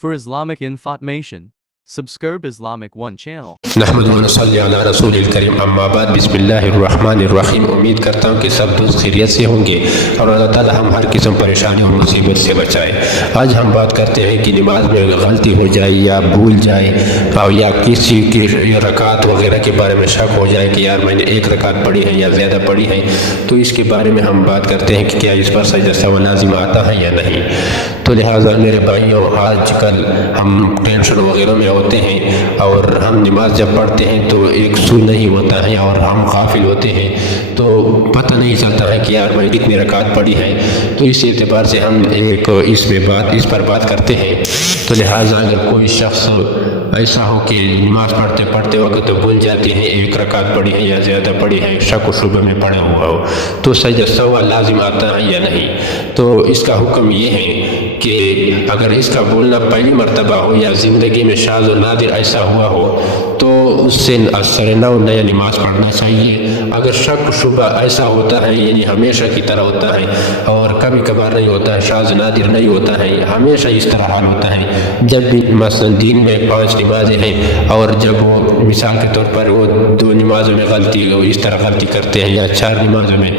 For Islamic information, subscribe Islamic One channel. نحمد و نصلی علی رسول الکریم اما بعد بسم اللہ الرحمن الرحیم امید کرتا ہوں کہ سب دوست خیریت سے ہوں گے اور اللہ تعالی ہم ہر قسم پریشانی اور مصیبت سے بچائے۔ آج ہم بات کرتے ہیں کہ نماز میں غلطی ہو جائے یا بھول جائے اور یا کسی کی رکعت وغیرہ کے بارے میں شک ہو جائے کہ یار میں نے ایک رکعت پڑھی ہے یا زیادہ پڑھی ہے، تو اس کے بارے میں ہم بات کرتے ہیں کہ کیا اس پر سجدہ سہو لازم آتا ہے یا نہیں۔ تو لہٰذا میرے بھائیوں، آج کل ہم ٹینشن وغیرہ میں ہوتے ہیں اور ہم نماز جب پڑھتے ہیں تو ایک سن نہیں ہوتا ہے اور ہم غافل ہوتے ہیں، تو پتہ نہیں چلتا ہے کہ یار میں کتنی رکعت پڑھی ہے۔ تو اس اعتبار سے ہم اس پر بات کرتے ہیں۔ تو لہٰذا اگر کوئی شخص ایسا ہو کہ نماز پڑھتے پڑھتے وقت تو بھول جاتے ہیں ایک رکعت پڑھی ہے یا زیادہ پڑھی ہے، شک و شبہ میں پڑا ہوا ہو، تو سجدہ سہو لازم آتا ہے یا نہیں۔ تو اس کا حکم یہ ہے کہ اگر اس کا بولنا پہلی مرتبہ ہو یا زندگی میں شاذ و نادر ایسا ہوا ہو تو اس سے اثر نو نیا نماز پڑھنا چاہیے۔ اگر شک و شبہ ایسا ہوتا ہے یعنی ہمیشہ کی طرح ہوتا ہے اور کبھی کبھار نہیں ہوتا ہے، شاذ و نادر نہیں ہوتا ہے، ہمیشہ اس طرح حال ہوتا ہے، جب بھی مثلا دین میں 5 نمازیں ہیں اور جب وہ مثال کے طور پر وہ 2 نمازوں میں اس طرح غلطی کرتے ہیں یا 4 نمازوں میں،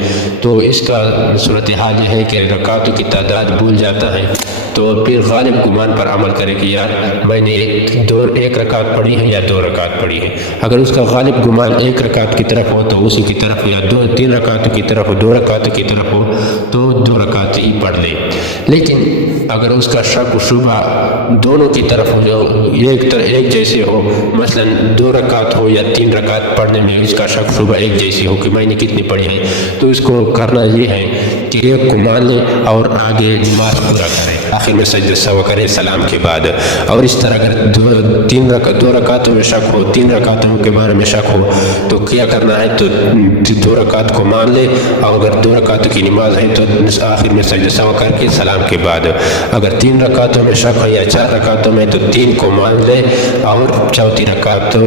تو اس کا صورتحال یہ ہے کہ رکعتوں کی تعداد بھول جاتا ہے، تو پھر غالب گمان پر عمل کرے کہ یار میں نے ایک رکعت پڑھی ہے یا 2 رکعت پڑھی ہے۔ اگر اس کا غالب گمان ایک رکعت کی طرف ہو تو اسی کی طرف، یا 3 رکعتوں کی طرف ہو، 2 رکعتوں کی طرف ہو تو 2 رکعت ہی پڑھ لے۔ لیکن اگر اس کا شک و شبہ دونوں کی طرف ہو، جو ایک جیسے ہو، مثلا 2 رکعت ہو یا 3 رکعت پڑھنے میں اس کا شک و شبہ ایک جیسی ہو کہ میں نے کتنی پڑھی ہے، تو اس کو کرنا یہ ہے کہ ایک کو مان لے اور آگے نماز پورا کرے، آخر میں سجدہ سہو کرے سلام کے بعد۔ اور اس طرح اگر 2 رکعتوں میں شک ہو، 3 رکعتوں کے بارے میں شک ہو، تو کیا کرنا ہے، تو 2 رکعت کو مان لے، اور اگر 2 رکعتوں کی نماز ہے تو آخر میں سجدہ سہو کر کے سلام کے بعد۔ اگر 3 رکعتوں میں شک ہے یا 4 رکعتوں میں تو 3 کو مان لے اور 4تھی رکعت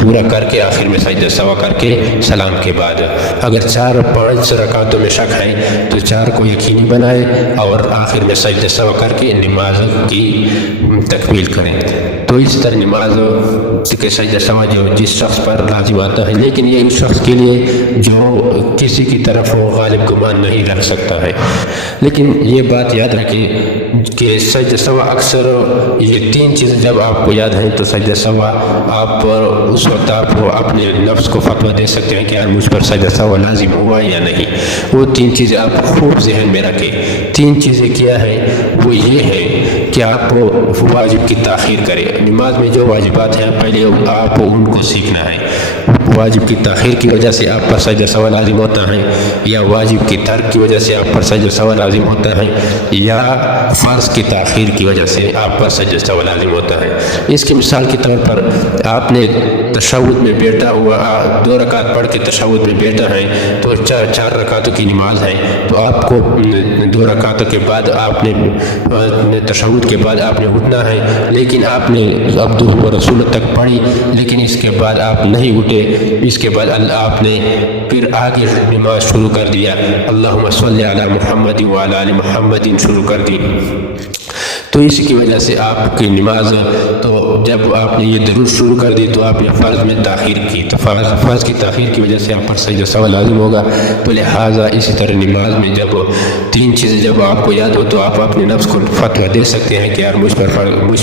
پورا کر کے آخر میں سجدہ سہو کر کے سلام کے بعد۔ اگر 4-5 رکعتوں میں شک ہے تو 4 کو یقینی بنائے اور آخر میں سجدہ سہو کر کے نماز کی تکمیل کریں۔ تو اس طرح نماز کے سجدہ سہو جو جس شخص پر لازم آتا ہے، لیکن یہ اس شخص کے لیے جو کسی کی طرف وہ غالب گمان نہیں رکھ سکتا ہے۔ لیکن یہ بات یاد رکھیں کہ سجدہ سہو اکثر یہ 3 چیزیں جب آپ کو یاد ہیں تو سجدہ سہو آپ اس وقت آپ اپنے نفس کو فتویٰ دے سکتے ہیں کہ یار مجھ پر سجدہ سہو لازم ہوا یا نہیں۔ وہ 3 چیزیں آپ خوب ذہن میں رکھیں۔ 3 چیزیں کیا ہے؟ وہ یہ ہے کہ آپ واجب کی تاخیر کریں۔ نماز میں جو واجبات ہیں پہلے آپ ان کو سیکھنا ہے۔ واجب کی تاخیر کی وجہ سے آپ پر سجدہ سہو لازم ہوتا ہے، یا واجب کی ترک کی وجہ سے آپ پر سجدہ سہو لازم ہوتا ہے، یا فرض کی تاخیر کی وجہ سے آپ پر سجدہ سہو لازم ہوتا ہے۔ اس کی مثال کے طور پر آپ نے تشہد میں بیٹھا ہوا 2 رکعت پڑھ کے تشہد میں بیٹھا ہے، تو 4 رکعتوں کی نماز ہے، تو آپ کو 2 رکعتوں کے بعد آپ نے تشہد کے بعد آپ نے اٹھنا ہے، لیکن آپ نے عبدہ و رسولہ تک پڑھی، لیکن اس کے بعد آپ نہیں اٹھے، اس کے بعد آپ نے پھر آگے نماز شروع کر دیا، اللہم صلی علی محمد وعلی آل محمد شروع کر دی، تو اسی کی وجہ سے آپ کی نماز، تو جب آپ نے یہ درود شروع کر دی تو آپ نے فرض میں تاخیر کی، تو فرض کی تاخیر کی وجہ سے آپ پر سجدہ سہو لازم ہوگا۔ تو لہٰذا اسی طرح نماز میں جب 3 چیزیں جب آپ کو یاد ہو تو آپ اپنے نفس کو فتویٰ دے سکتے ہیں کہ یار مجھ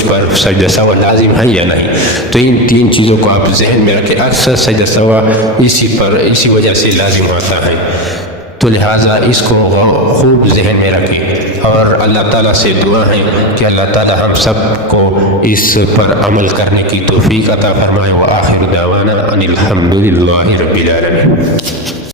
پر سجدہ سہو لازم ہے یا نہیں۔ تو ان 3 چیزوں کو آپ ذہن میں رکھیں، اکثر سجدہ سہو اسی وجہ سے لازم ہوتا ہے، تو لہٰذا اس کو خوب ذہن میں رکھیں، اور اللہ تعالیٰ سے دعا ہے کہ اللہ تعالیٰ ہم سب کو اس پر عمل کرنے کی توفیق عطا فرمائے۔ وآخر دعوانا ان الحمد للہ رب العالمین۔